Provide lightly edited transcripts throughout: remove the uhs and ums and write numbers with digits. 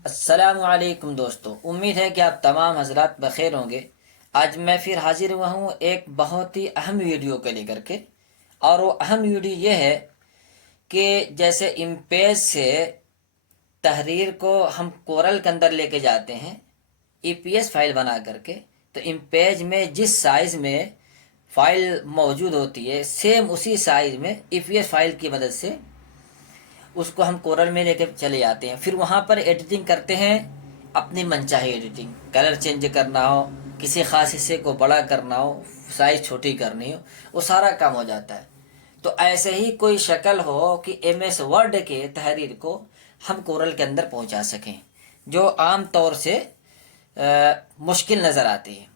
अस्सलामु अलैकुम दोस्तों, उम्मीद है कि आप तमाम हजरात बखैर होंगे। आज मैं फिर हाजिर हुआ हूँ एक बहुत ही अहम वीडियो को लेकर के। और वो अहम वीडियो ये है कि जैसे इम्पेज से तहरीर को हम कोरल के अंदर लेके जाते हैं ईपीएस फाइल बना करके, तो इम्पेज में जिस साइज़ में फाइल मौजूद होती है सेम उसी साइज़ में ईपीएस फाइल की मदद से उसको हम कोरल में लेकर चले जाते हैं। फिर वहाँ पर एडिटिंग करते हैं, अपनी मनचाही एडिटिंग, कलर चेंज करना हो, किसी खास हिस्से को बड़ा करना हो, साइज छोटी करनी हो, वो सारा काम हो जाता है। तो ऐसे ही कोई शक्ल हो कि एमएस वर्ड के तहरीर को हम कोरल के अंदर पहुँचा सकें, जो आम तौर से मुश्किल नज़र आती है।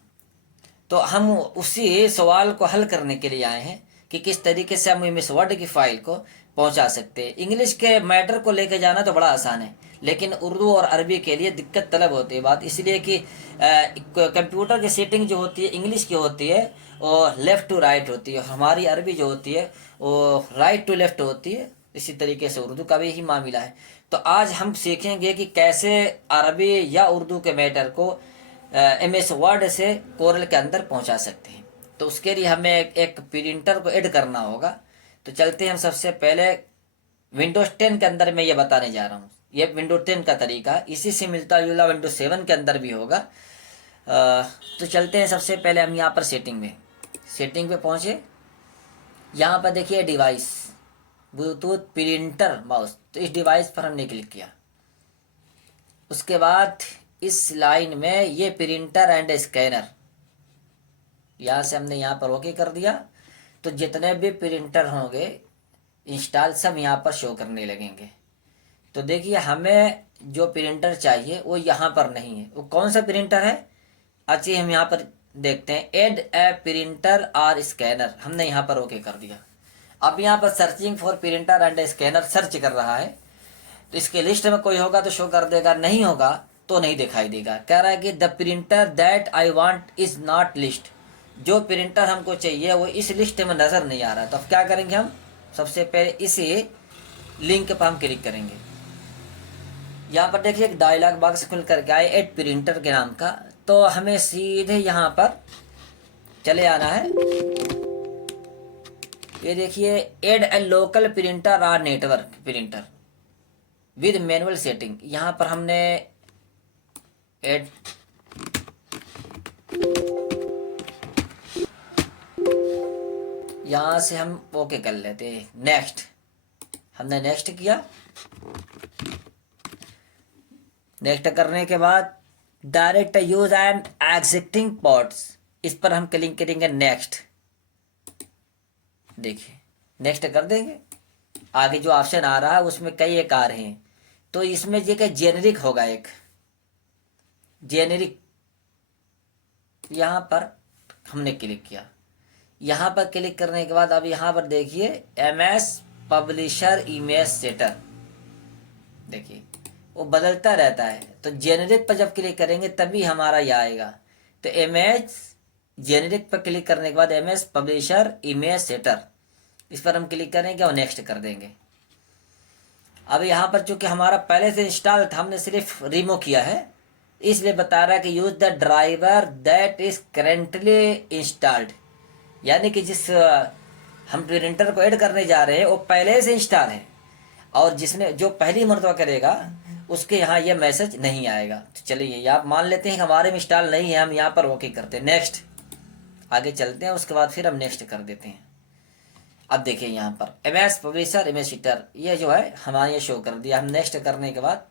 तो हम उसी सवाल को हल करने के लिए आए हैं कि किस तरीके से हम एमएस वर्ड की फ़ाइल को पहुंचा सकते हैं। इंग्लिश के मैटर को लेके जाना तो बड़ा आसान है, लेकिन उर्दू और अरबी के लिए दिक्कत तलब होती है बात, इसलिए कि कंप्यूटर की सेटिंग जो होती है इंग्लिश की होती है वो लेफ़्ट टू राइट होती है, हमारी अरबी जो होती है वो राइट टू लेफ़्ट होती है। इसी तरीके से उर्दू का भी यही मामला है। तो आज हम सीखेंगे कि कैसे अरबी या उर्दू के मैटर को एमएस वर्ड से कोरल के अंदर पहुंचा सकते हैं। तो उसके लिए हमें एक प्रिंटर को ऐड करना होगा। तो चलते हैं हम सबसे पहले विंडोज 10 के अंदर मैं ये बताने जा रहा हूँ। ये विंडोज 10 का तरीका, इसी से मिलता जुला विंडोज 7 के अंदर भी होगा। तो चलते हैं सबसे पहले हम यहाँ पर सेटिंग पे पहुँचे। यहाँ पर देखिए डिवाइस, ब्लूटूथ प्रिंटर माउस, तो इस डिवाइस पर हमने क्लिक किया। उसके बाद इस लाइन में ये प्रिंटर एंड स्कैनर, यहाँ से हमने यहाँ पर ओके कर दिया। तो जितने भी प्रिंटर होंगे इंस्टॉल सब यहाँ पर शो करने लगेंगे। तो देखिए हमें जो प्रिंटर चाहिए वो यहाँ पर नहीं है। वो कौन सा प्रिंटर है? अच्छा, हम यहाँ पर देखते हैं एड ए प्रिंटर और स्कैनर, हमने यहाँ पर ओके कर दिया। अब यहाँ पर searching for printer and scanner search कर रहा है। तो इसके लिस्ट में कोई होगा तो शो कर देगा, नहीं होगा तो नहीं दिखाई देगा। कह रहा है कि the printer that I want is not list, जो प्रिंटर हमको चाहिए वो इस लिस्ट में नज़र नहीं आ रहा। तो अब क्या करेंगे हम? सबसे पहले इसी लिंक पर हम क्लिक करेंगे। यहाँ पर देखिए एक डायलॉग बॉक्स खुल करके आए एड प्रिंटर के नाम का। तो हमें सीधे यहाँ पर चले आना है। ये देखिए एड ए लोकल प्रिंटर और network printer with manual setting, यहाँ पर हमने एड यहाँ से हम ओके कर लेते हैं। नेक्स्ट, हमने नेक्स्ट किया। नेक्स्ट करने के बाद direct use and existing ports, इस पर हम क्लिक करेंगे। नेक्स्ट, देखिए नेक्स्ट कर देंगे। आगे जो ऑप्शन आ रहा है उसमें कई एक आ रहे हैं, तो इसमें ये क्या जेनेरिक होगा, एक जेनेरिक। यहाँ पर हमने क्लिक किया। यहाँ पर क्लिक करने के बाद अब यहाँ पर देखिए एमएस पब्लिशर इमेज सेटर, देखिए वो बदलता रहता है। तो जेनेरिक पर जब क्लिक करेंगे तभी हमारा यह आएगा। तो इमेज जेनेरिक पर क्लिक करने के बाद एमएस पब्लिशर इमेज सेटर, इस पर हम क्लिक करेंगे और नेक्स्ट कर देंगे। अब यहाँ पर चूंकि हमारा पहले से इंस्टॉल था, हमने सिर्फ रिमूव किया है, इसलिए बता रहा है कि use the driver that is currently installed, यानी कि जिस हम प्रिंटर को ऐड करने जा रहे हैं वो पहले से इंस्टॉल है, और जिसने जो पहली मरतबा करेगा उसके यहाँ ये मैसेज नहीं आएगा। तो चलिए ये आप मान लेते हैं कि हमारे में इंस्टॉल नहीं है, हम यहाँ पर ओके करते हैं। नेक्स्ट, आगे चलते हैं। उसके बाद फिर हम नेक्स्ट कर देते हैं। अब देखिए यहाँ पर एमएस पब्लिशर इमेज सीटर, ये जो है हमारे ये शो कर दिया। हम नेक्स्ट करने के बाद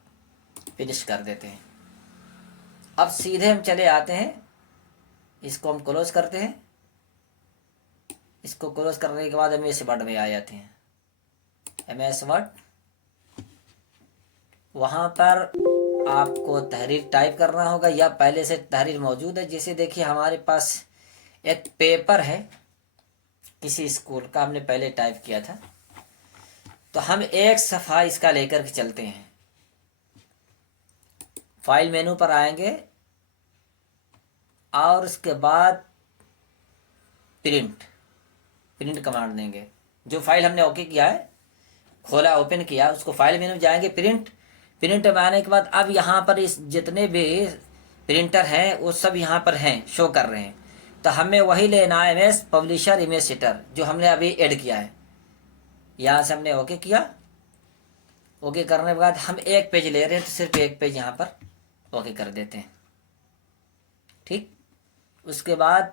फिनिश कर देते हैं। अब सीधे हम चले आते हैं, इसको हम क्लोज करते हैं। इसको क्लोज करने के बाद हम इस वर्ड में आ जाते हैं, एमएस वर्ड। वहाँ पर आपको तहरीर टाइप करना होगा या पहले से तहरीर मौजूद है। जैसे देखिए हमारे पास एक पेपर है किसी स्कूल का, हमने पहले टाइप किया था। तो हम एक सफ़ा इसका लेकर के चलते हैं। फाइल मेनू पर आएंगे और उसके बाद प्रिंट कमांड देंगे। जो फाइल हमने ओके किया है, खोला, ओपन किया, उसको फाइल मेनू जाएंगे, प्रिंट प्रिंट में आने के बाद अब यहाँ पर इस जितने भी प्रिंटर हैं वो सब यहाँ पर हैं, शो कर रहे हैं। तो हमें वही लेना है MS पब्लिशर इमेज सेटर, जो हमने अभी ऐड किया है। यहाँ से हमने ओके किया। ओके करने के बाद हम एक पेज ले रहे हैं, तो सिर्फ एक पेज यहाँ पर ओके कर देते हैं। ठीक, उसके बाद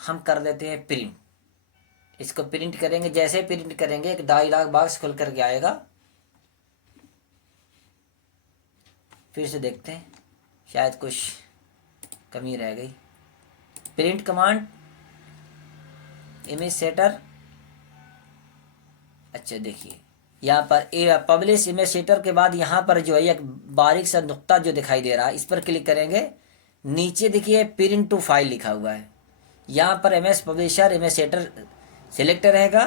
हम कर देते हैं प्रिंट। इसको प्रिंट करेंगे, जैसे प्रिंट करेंगे एक डायलॉग बॉक्स खुल करके आएगा। फिर से देखते हैं, शायद कुछ कमी रह गई। प्रिंट कमांड इमेज सेटर, अच्छा देखिए यहाँ पर पब्लिश इमेज सेटर के बाद यहाँ पर जो है एक बारीक सा नुक्ता जो दिखाई दे रहा है, इस पर क्लिक करेंगे। नीचे देखिए प्रिंट टू फाइल लिखा हुआ है। यहाँ पर MS publisher image setter select रहेगा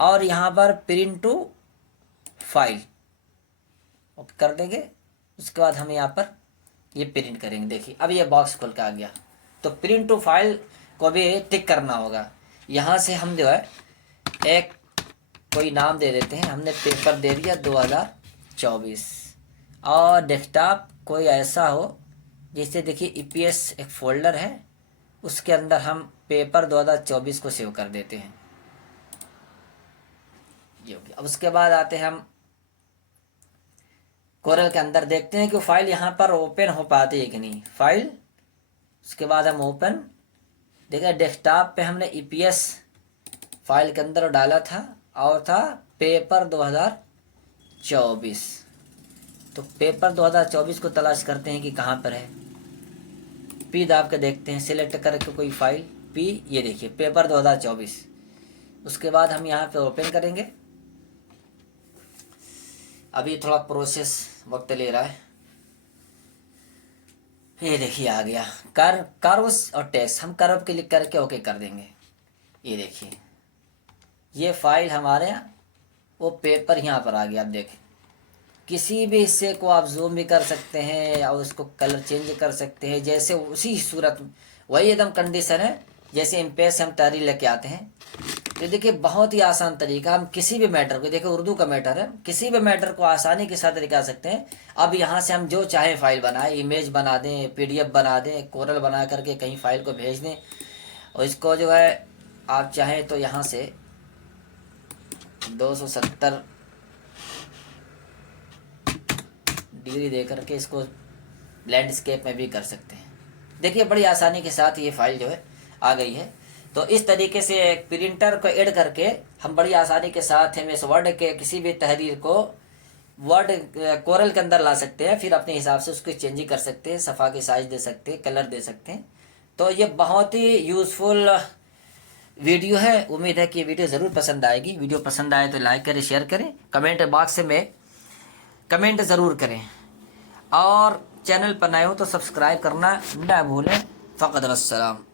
और यहाँ पर प्रिंट टू फाइल ओके कर देंगे। उसके बाद हम यहाँ पर ये प्रिंट करेंगे। देखिए अब ये बॉक्स खुल के आ गया। तो प्रिंट टू फाइल को भी टिक करना होगा। यहाँ से हम जो है एक कोई नाम दे देते हैं। हमने पेपर दे दिया 2024 और डेस्कटॉप कोई ऐसा हो, जैसे देखिए EPS एक फोल्डर है, उसके अंदर हम पेपर 2024 को सेव कर देते हैं। ये हो गया। अब उसके बाद आते हैं हम कोरल के अंदर, देखते हैं कि फाइल यहाँ पर ओपन हो पाती है कि नहीं फाइल। उसके बाद हम ओपन, देखिए डेस्कटॉप पे हमने EPS फाइल के अंदर डाला था और था पेपर 2024। तो पेपर 2024 को तलाश करते हैं कि कहाँ पर है। P दाब के देखते हैं, सिलेक्ट करके कोई फाइल P, ये देखिए पेपर 2024। उसके बाद हम यहाँ पे ओपन करेंगे। अभी थोड़ा प्रोसेस वक्त ले रहा है। ये देखिए आ गया कर्व्स और टेक्स्ट। हम कर्व क्लिक करके ओके कर देंगे। ये देखिए ये फाइल हमारे वो पेपर यहाँ पर आ गया। आप देखें, किसी भी हिस्से को आप जूम भी कर सकते हैं और उसको कलर चेंज कर सकते हैं, जैसे उसी सूरत में। वही एकदम कंडीशन है जैसे इम्प्रेस से हम तहरीर लेके आते हैं। तो देखिए बहुत ही आसान तरीका, हम किसी भी मैटर को, देखिए उर्दू का मैटर है, किसी भी मैटर को आसानी के साथ दिखा सकते हैं। अब यहाँ से हम जो चाहे फाइल बनाएं, इमेज बना दें, PDF बना दें, कोरल बना करके कहीं फाइल को भेज दें। और इसको जो है आप चाहें तो यहाँ से 270 डिग्री दे करके इसको लैंडस्केप में भी कर सकते हैं। देखिए बड़ी आसानी के साथ ये फाइल जो है आ गई है। तो इस तरीके से एक प्रिंटर को ऐड करके हम बड़ी आसानी के साथ हम इस वर्ड के किसी भी तहरीर को वर्ड कोरल के अंदर ला सकते हैं। फिर अपने हिसाब से उसको चेंज कर सकते हैं, सफ़ा की साइज दे सकते हैं, कलर दे सकते हैं। तो ये बहुत ही यूज़फुल वीडियो है। उम्मीद है कि ये वीडियो ज़रूर पसंद आएगी। वीडियो पसंद आए तो लाइक करें, शेयर करें, कमेंट बॉक्स में कमेंट ज़रूर करें और चैनल पर नए हो तो सब्सक्राइब करना ना भूलें। फ़क़त वस्सलाम।